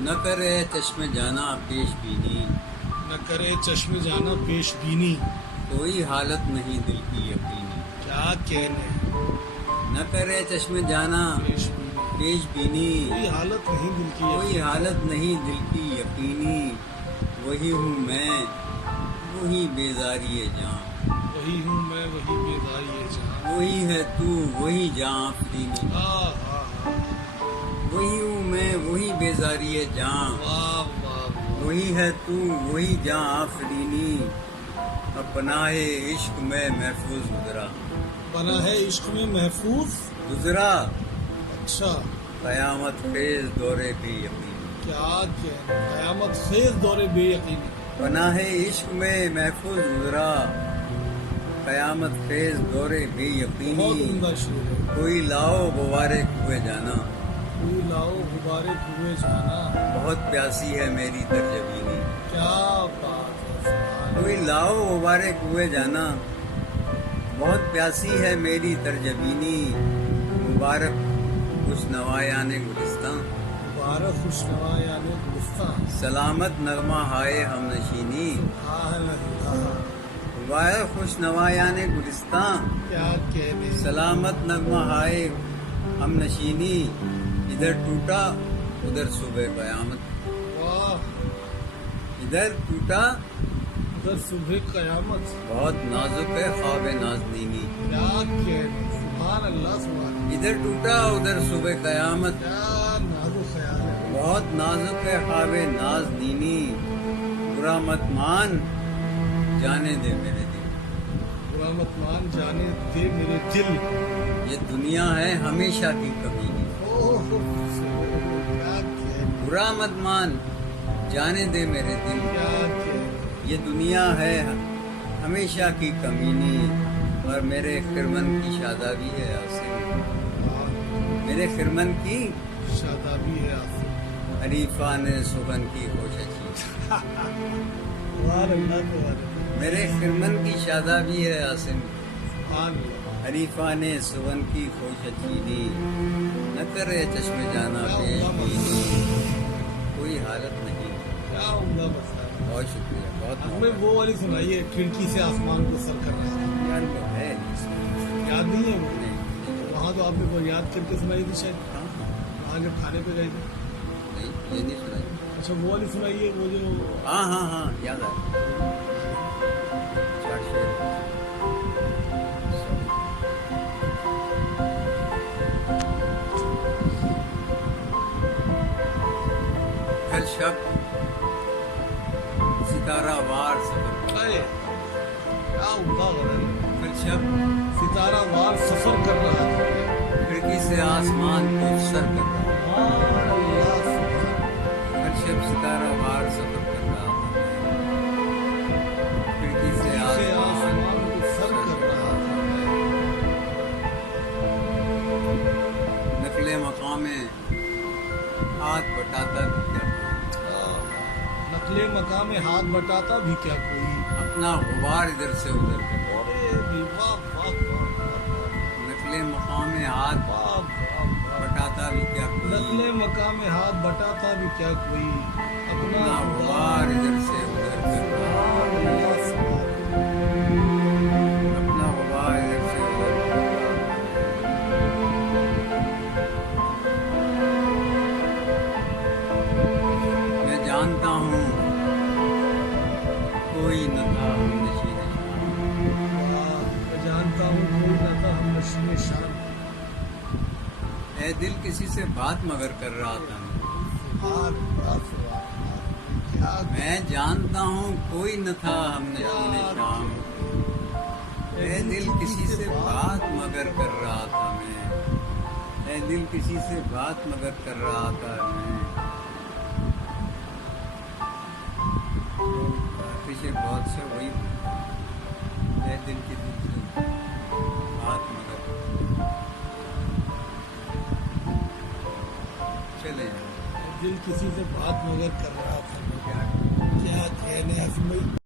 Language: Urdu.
نہ کرے چشم جانا پیش بینی، نہ کرے چشم جانا پیش بینی، کوئی حالت نہیں دل کی یقینی۔ کیا کہنے نہ کرے چشم جانا پیش بینی، پیش بینی، کوئی حالت نہیں دل کی کوئی حالت نہیں دل کی یقینی۔ وہی ہوں میں وہی بیزاری جاں، وہی ہوں میں وہی بیداری ہے جہاں۔ وہی ہے تو وہی جاں آفرینی۔ وہی ہوں میں وہی بیزاری جاں، واہ واہ، وہی ہے تو وہی جاں آفرینی۔ اب پناہ عشق میں محفوظ گزرا، بنا ہے عشق میں محفوظ گزرا اچھا، قیامت خیز دورے بے یقینی۔ کیا کہنے قیامت خیز دور بے یقینی۔ پناہ عشق میں محفوظ گزرا قیامت خیز دورے بے بہت یقینی۔ عمدہ شعر ہے۔ کوئی لاؤ غبارے کوئے جانا، کوئی لاؤ غبارے ہوئے جانا، بہت پیاسی ہے میری ترجبینی۔ کیا بات ہے سبحان کوئی لاؤ غبارے کوئے جانا، بہت پیاسی ہے میری ترجبینی۔ مبارک خوش نوایان گلستاں، مبارک خوشنوا یعنی گلستان، سلامت نغمہ ہائے ہم نشینی۔ سبحان اللہ، مبارک خوش نوایان گلستاں، کیا کہنے سلامت نغمہ ہائے ہم نشینی۔ ادھر ٹوٹا ادھر صبح قیامت، واہ، ادھر ٹوٹا ادھر صبح قیامت، بہت نازک ہے خواب نازنینی۔ کیا کہنے سبحان اللہ سبحان اللہ، ادھر ٹوٹا ادھر صبح قیامت، کیا نازک خیال ہے۔ بہت نازک ہے خواب نازنینی۔ برا مت مان جانے دے میرے دل، برا مت مان جانے دے میرے دل، یہ دنیا ہے ہمیشہ کی کمینی۔ اوہ، کیا کہنے برا مت مان جانے دے میرے دل، کیا کہنے، یہ دنیا ہے ہمیشہ کی کمینی۔ اور میرے خرمن کی شادابی ہے عاصم، میرے خرمن کی شادابی ہے آصف، حریفان سخن کی کوششی۔ سبحان اللہ سبحان اللہ، میرے خرمن کی شادابی ہے عاصم، سبحان اللہ، حریفان سخن کی خوشچینی۔ نہ کرے چشم جانا پیش بینی، کوئی حالت نہیں۔ کیا عمدہ مسئلہ ہے۔ بہت شکریہ، بہت ہمیں وہ والی سنائیے، کھڑکی سے آسمان کو سر کر رہا تھا، یار وہ ہے یاد نہیں ہے وہ؟ نہیں، وہاں تو آپ نے کو یاد کر کے سنائی تھی شاید، ہاں ہاں، وہاں جب کھانے پہ گئے تھے۔ نہیں یہ نہیں سنائی۔ اچھا وہ والی سنائیے، وہ جو ہاں ہاں ہاں یاد آ چار شعر۔ کل شب ستارہ وار سفر، اے، کیا عمدہ غزل ہے۔ کل شب ستارہ وار سفر کر رہا تھا، کھڑکی سے آسمان کو سر کر رہا، سبحان اللہ سبحان اللہ، کل شب ستارہ وار سفر کر رہا تھا میں، کھڑکی سے سے آسمان آسمان کو سر کر رہا تھا میں، نقل مقام ہاتھ بٹاتا بھی کیا، نقل مقام ہاتھ بٹاتا بھی کیا کوئی، اپنا غبار ادھر سے ادھر کر، ارے بھی واہ واہ واہ، نقل مقام ہاتھ واہ واہ واہ، بٹاتا بھی کیا نقل کوئی، مقام ہاتھ بٹاتا بھی کیا کوئی، اپنا اپنا غبار ادھر سے ادھر کر رہا، سبحان اللہ سبحان اپنا غبار ادھر سے ادھر کر رہا۔ میں جانتا ہوں کوئی نہ تھا ہم نشین اللہ، میں جانتا ہوں کوئی نہ تھا ہم نشین شان، اے دل کسی سے بات مگر کر رہا تھا میں، سبحان اللہ سبحان اللہ، کیا میں جانتا ہوں کوئی نہ تھا ہم نشین شام، اے دل کسی سے بات مگر کر رہا تھا میں، اے دل کسی سے بات مگر کر رہا تھا میں۔ پیچھے بہت سے وہی اے دل کسی سے بات مگر، چلے دل کسی سے بات مگر کر رہا تھا، کیا کیا کہنے عظیم بھائی۔